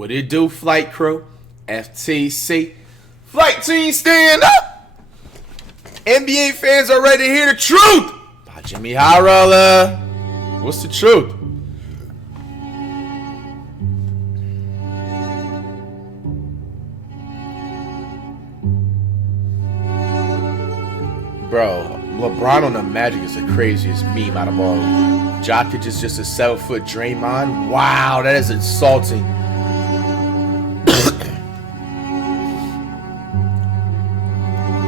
What it do, flight crew? FTC. Flight team, stand up! NBA fans are ready to hear the truth! By Jimmy Harrell. What's the truth? Bro, LeBron on the Magic is the craziest meme out of all. Jokic is just a 7-foot Draymond. Wow, that is insulting.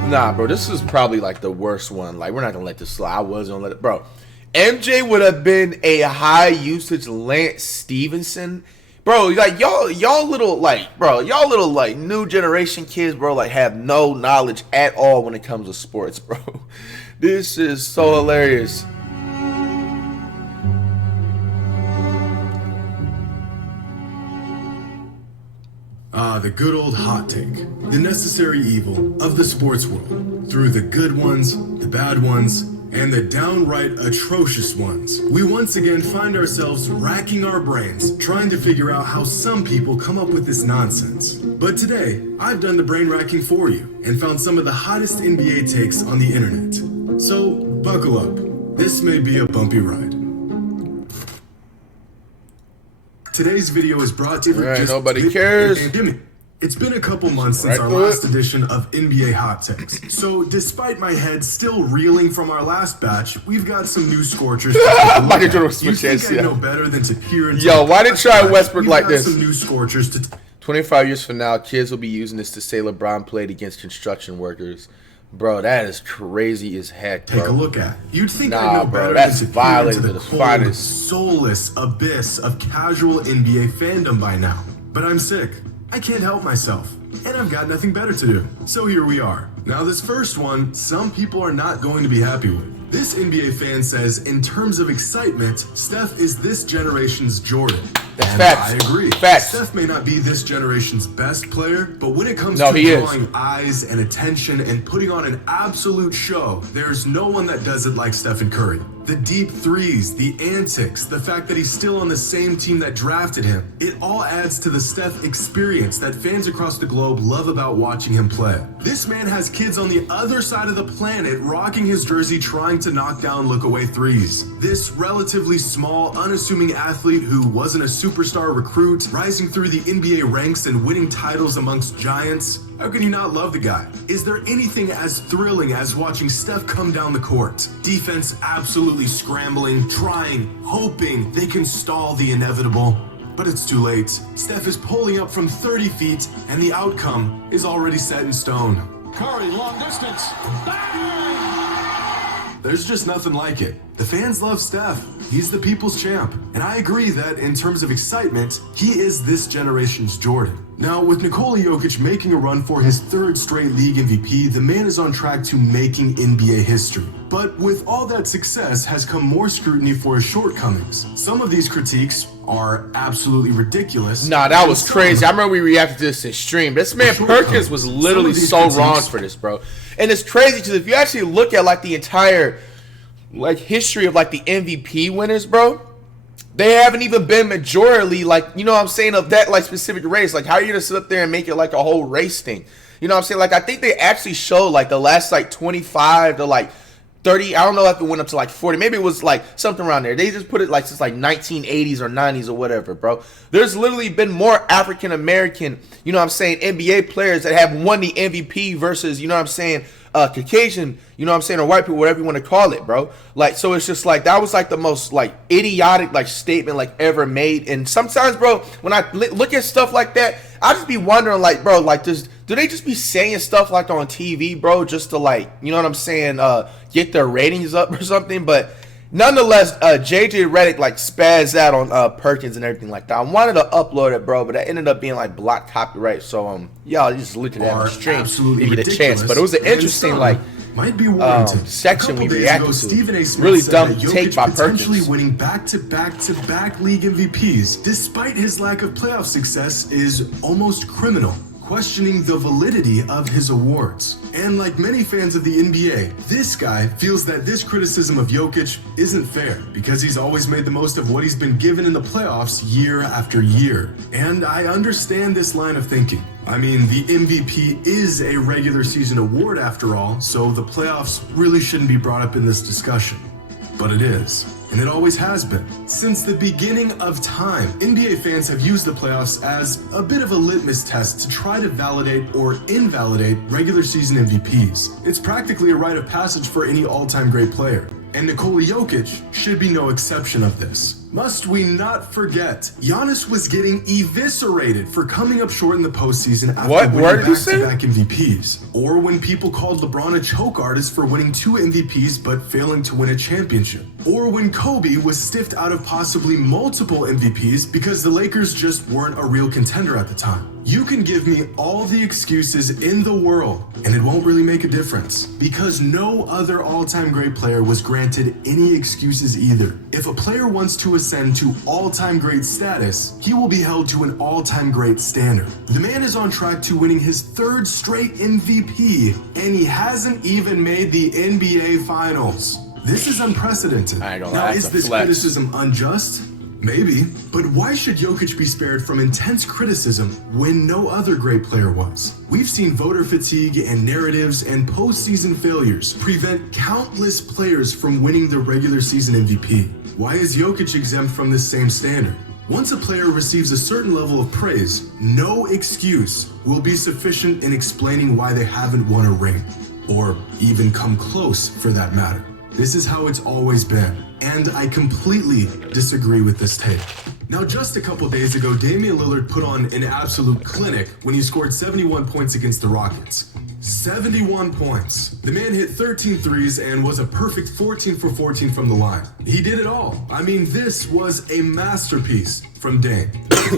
Nah, bro, this is probably like the worst one. Like, we're not gonna let this slide. I was gonna let it, bro. MJ would have been a high usage Lance Stevenson. Bro, like y'all little like new generation kids, bro, like have no knowledge at all when it comes to sports, bro. This is so hilarious. The good old hot take. The necessary evil of the sports world. Through the good ones, the bad ones, and the downright atrocious ones, we once again find ourselves racking our brains trying to figure out how some people come up with this nonsense. But today, I've done the brain racking for you and found some of the hottest NBA takes on the internet. So, buckle up. This may be a bumpy ride. Today's video is brought to you Right, nobody cares. It's been a couple months since our last edition of NBA Hot Takes. So, despite my head still reeling from our last batch, we've got some new scorchers. You think I know better than to peer into Yo, why did try Westbrook like this? Some new scorchers to 25 years from now, kids will be using this to say LeBron played against construction workers. Bro, that is crazy as heck, bro. Take a look at. You'd think I know better that's than to violating peer the into the finest. soulless abyss of casual NBA fandom by now. But I'm sick. I can't help myself, and I've got nothing better to do. So here we are. Now this first one, some people are not going to be happy with. This NBA fan says, in terms of excitement, Steph is this generation's Jordan. That's and facts. I agree. Facts. Steph may not be this generation's best player, but when it comes No, to he is. drawing eyes and attention and putting on an absolute show, there's no one that does it like Stephen Curry. The deep threes, the antics, the fact that he's still on the same team that drafted him, it all adds to the Steph experience that fans across the globe love about watching him play. This man has kids on the other side of the planet rocking his jersey trying to knock down look-away threes. This relatively small, unassuming athlete who wasn't a superstar recruit, rising through the NBA ranks and winning titles amongst giants, how can you not love the guy? Is there anything as thrilling as watching Steph come down the court? Defense absolutely scrambling, trying, hoping they can stall the inevitable. But it's too late. Steph is pulling up from 30 feet, and the outcome is already set in stone. Curry, long distance. There's just nothing like it. The fans love Steph. He's the people's champ. And I agree that in terms of excitement, he is this generation's Jordan. Now, with Nikola Jokic making a run for his third straight league MVP, the man is on track to making NBA history. But with all that success has come more scrutiny for his shortcomings. Some of these critiques are absolutely ridiculous. Nah, that was crazy. I remember we reacted to this in stream. This man Perkins was literally so wrong for this, bro. And it's crazy because if you actually look at like the entire like history of like the MVP winners, bro, they haven't even been majorly like, you know what I'm saying, of that like specific race. Like, how are you gonna sit up there and make it like a whole race thing? You know what I'm saying? Like, I think they actually showed like the last like 25 to like 30, I don't know if it went up to like 40. Maybe it was like something around there. They just put it like since like 1980s or 90s or whatever, bro. There's literally been more African American, you know what I'm saying, NBA players that have won the MVP versus, you know what I'm saying, Caucasian, you know what I'm saying, or white people, whatever you want to call it, bro. Like, so it's just like, that was like the most like idiotic like statement like ever made. And sometimes, bro, when I look at stuff like that, I just be wondering like, bro, like do they just be saying stuff like on TV, bro, just to like, you know what I'm saying, get their ratings up or something? But nonetheless, JJ Redick like spazzed out on Perkins and everything like that. I wanted to upload it, bro, but that ended up being like blocked copyright. So y'all just look at that on the stream if you get a chance. But it was an interesting like might be warranted. Section we reacted to. Stephen A. Smith really said dumb that Jokic take by potentially Perkins. winning back-to-back league MVPs, despite his lack of playoff success, is almost criminal. questioning the validity of his awards. And like many fans of the NBA, this guy feels that this criticism of Jokic isn't fair because he's always made the most of what he's been given in the playoffs year after year. And I understand this line of thinking. I mean, the MVP is a regular season award after all, so the playoffs really shouldn't be brought up in this discussion. But it is. And it always has been. Since the beginning of time, NBA fans have used the playoffs as a bit of a litmus test to try to validate or invalidate regular season MVPs. It's practically a rite of passage for any all-time great player. And Nikola Jokic should be no exception of this. Must we not forget, Giannis was getting eviscerated for coming up short in the postseason after winning back-to-back MVPs. Or when people called LeBron a choke artist for winning 2 MVPs but failing to win a championship. Or when Kobe was stiffed out of possibly multiple MVPs because the Lakers just weren't a real contender at the time. You can give me all the excuses in the world, and it won't really make a difference, because no other all-time great player was granted any excuses either. If a player wants to ascend to all-time great status, he will be held to an all-time great standard. The man is on track to winning his 3rd straight MVP, and he hasn't even made the NBA Finals. This is unprecedented. Now, is this criticism unjust? Maybe, but why should Jokic be spared from intense criticism when no other great player was? We've seen voter fatigue and narratives and postseason failures prevent countless players from winning the regular season MVP. Why is Jokic exempt from this same standard? Once a player receives a certain level of praise, no excuse will be sufficient in explaining why they haven't won a ring, or even come close for that matter. This is how it's always been, and I completely disagree with this take. Now, just a couple days ago, Damian Lillard put on an absolute clinic when he scored 71 points against the Rockets. 71 points. The man hit 13 threes and was a perfect 14 for 14 from the line. He did it all. I mean, this was a masterpiece from Dame.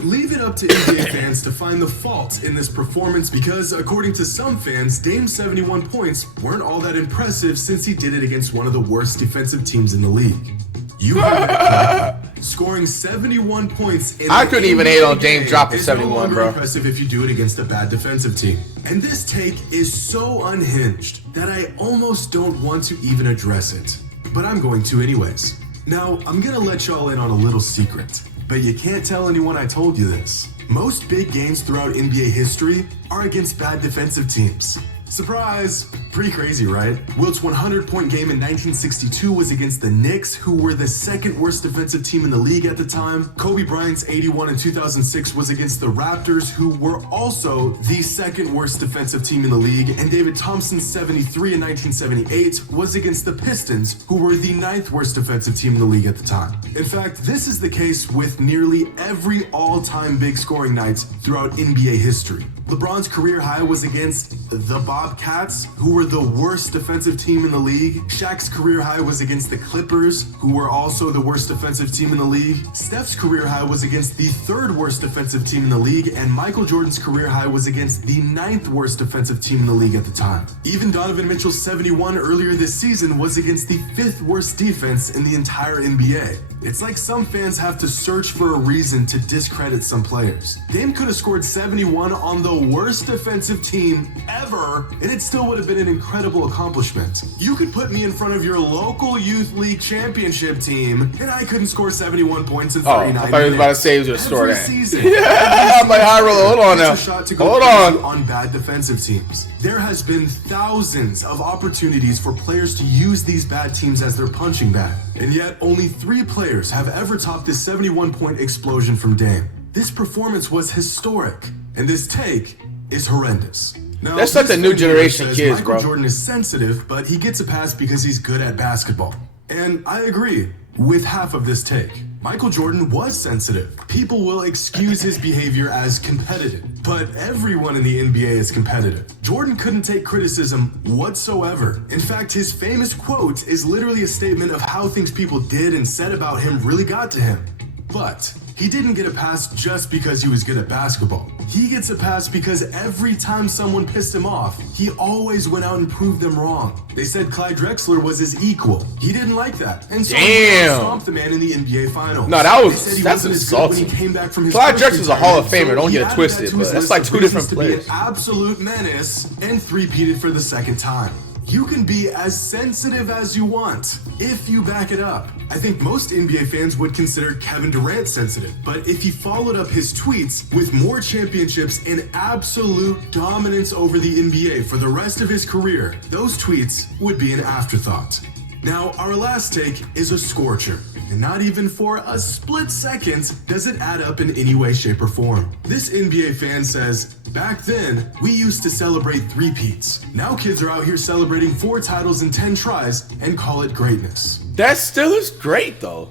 Leave it up to NBA fans to find the fault in this performance because, according to some fans, Dame's 71 points weren't all that impressive since he did it against one of the worst defensive teams in the league. You heard that correct. Scoring 71 points in I couldn't even hate on Dame dropping 71, bro. Impressive if you do it against a bad defensive team. And this take is so unhinged that I almost don't want to even address it. But I'm going to anyways. Now, I'm gonna let y'all in on a little secret, but you can't tell anyone I told you this. Most big games throughout NBA history are against bad defensive teams. Surprise! Pretty crazy, right? Wilt's 100-point game in 1962 was against the Knicks, who were the 2nd worst defensive team in the league at the time. Kobe Bryant's 81 in 2006 was against the Raptors, who were also the 2nd worst defensive team in the league. And David Thompson's 73 in 1978 was against the Pistons, who were the 9th worst defensive team in the league at the time. In fact, this is the case with nearly every all-time big scoring night throughout NBA history. LeBron's career high was against the Bobcats, who were the worst defensive team in the league. Shaq's career high was against the Clippers, who were also the worst defensive team in the league. Steph's career high was against the 3rd worst defensive team in the league, and Michael Jordan's career high was against the 9th worst defensive team in the league at the time. Even Donovan Mitchell's 71 earlier this season was against the 5th worst defense in the entire NBA. It's like some fans have to search for a reason to discredit some players. Dame could have scored 71 on the worst defensive team ever, and it still would have been an incredible accomplishment. You could put me in front of your local youth league championship team, and I couldn't score 71 points in 39 minutes. I thought he was about to say he was going to score that. Season, yeah, I'm like, high roller. Hold on now. Hold on bad defensive teams. There has been thousands of opportunities for players to use these bad teams as their punching bag, and yet only 3 players have ever topped this 71-point explosion from Dame. This performance was historic, and this take is horrendous. Now, that's not the new generation kids, Michael Jordan is sensitive, but he gets a pass because he's good at basketball. And I agree with half of this take. Michael Jordan was sensitive. People will excuse his behavior as competitive, but everyone in the NBA is competitive. Jordan couldn't take criticism whatsoever. In fact, his famous quote is literally a statement of how things people did and said about him really got to him. But He didn't get a pass just because he was good at basketball. He gets a pass because every time someone pissed him off, he always went out and proved them wrong. They said Clyde Drexler was his equal. He didn't like that, and so he stomped the man in the NBA Finals. No, that's insulting. Clyde Drexler's a Hall of Famer. Don't get it twisted, but that's like two different players. Be an absolute menace and three-peated for the second time. You can be as sensitive as you want if you back it up. I think most NBA fans would consider Kevin Durant sensitive, but if he followed up his tweets with more championships and absolute dominance over the NBA for the rest of his career, those tweets would be an afterthought. Now, our last take is a scorcher, and not even for a split second does it add up in any way, shape, or form. This NBA fan says, back then, we used to celebrate three-peats. Now kids are out here celebrating 4 titles in 10 tries and call it greatness. That still is great, though.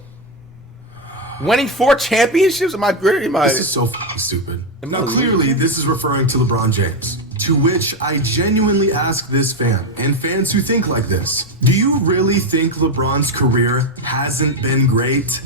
Winning 4 championships? This is so fucking stupid. Now, clearly, this is referring to LeBron James. To which I genuinely ask this fan, and fans who think like this, do you really think LeBron's career hasn't been great?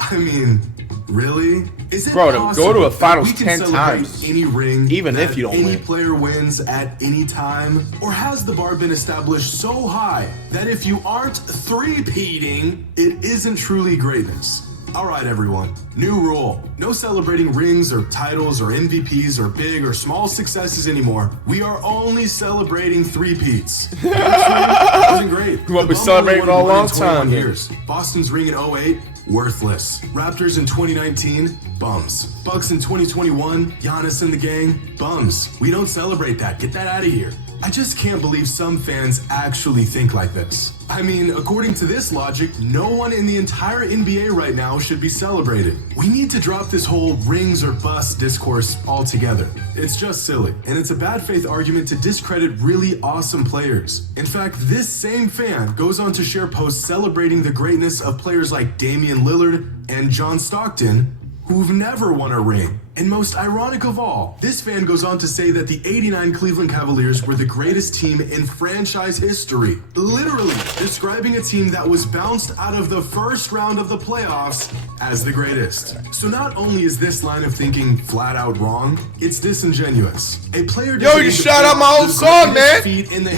I mean, really? Is it to go to a finals we can 10 celebrate times, any ring, even if you don't any win, player wins at any time? Or has the bar been established so high that if you aren't three-peating, it isn't truly greatness? All right, everyone. New rule. No celebrating rings or titles or MVPs or big or small successes anymore. We are only celebrating three-peats. Wasn't great. You won't be celebrating for a long time. Years. Boston's ring in 08, worthless. Raptors in 2019, bums. Bucks in 2021, Giannis and the gang, bums. We don't celebrate that. Get that out of here. I just can't believe some fans actually think like this. I mean, according to this logic, no one in the entire NBA right now should be celebrated. We need to drop this whole rings or bust discourse altogether. It's just silly, and it's a bad faith argument to discredit really awesome players. In fact, this same fan goes on to share posts celebrating the greatness of players like Damian Lillard and John Stockton, who've never won a ring. And most ironic of all, this fan goes on to say that the '89 Cleveland Cavaliers were the greatest team in franchise history, literally describing a team that was bounced out of the first round of the playoffs as the greatest. So not only is this line of thinking flat out wrong, it's disingenuous. A player you shout out my old song, man.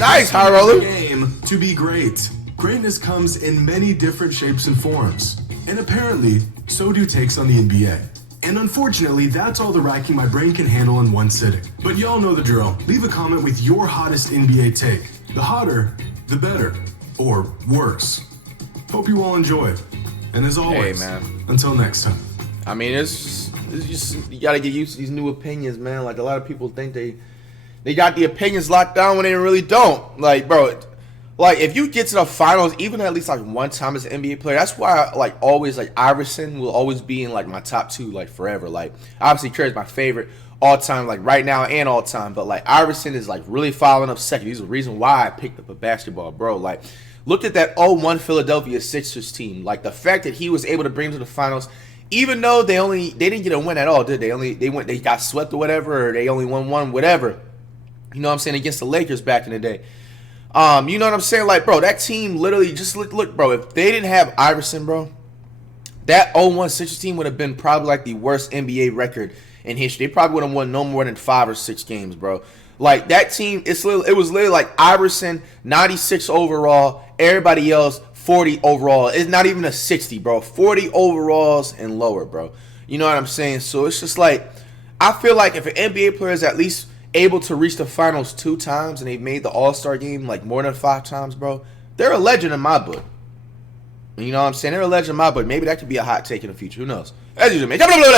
Nice, High Roller. Game to be great. Greatness comes in many different shapes and forms. And apparently, so do takes on the NBA. And unfortunately, that's all the racking my brain can handle in one sitting. But y'all know the drill. Leave a comment with your hottest NBA take. The hotter, the better. Or worse. Hope you all enjoy. And as always, hey, man. Until next time. I mean, it's just, you gotta get used to these new opinions, man. Like, a lot of people think they got the opinions locked down when they really don't. Like, bro, like, if you get to the finals, even at least, like, one time as an NBA player, that's why, like, always, like, Iverson will always be in, like, my top 2, like, forever. Like, obviously, Curry's my favorite all-time, like, right now and all-time. But, like, Iverson is, like, really following up second. He's the reason why I picked up a basketball, bro. Like, look at that 0-1 Philadelphia Sixers team. Like, the fact that he was able to bring them to the finals, even though they didn't get a win at all, did they? They got swept or whatever, or they only won one, whatever. You know what I'm saying? Against the Lakers back in the day. You know what I'm saying? Like, bro, that team literally just look, bro, if they didn't have Iverson, bro, that 0-1 Sixers team would have been probably like the worst NBA record in history. They probably would have won no more than 5 or 6 games, bro. Like, that team, it was literally like Iverson, 96 overall, everybody else 40 overall. It's not even a 60, bro. 40 overalls and lower, bro. You know what I'm saying? So it's just like, I feel like if an NBA player is at least able to reach the finals 2 times and they've made the All-Star game like more than 5 times, bro, they're a legend in my book. You know what I'm saying? They're a legend in my book. Maybe that could be a hot take in the future. Who knows? As usual, man.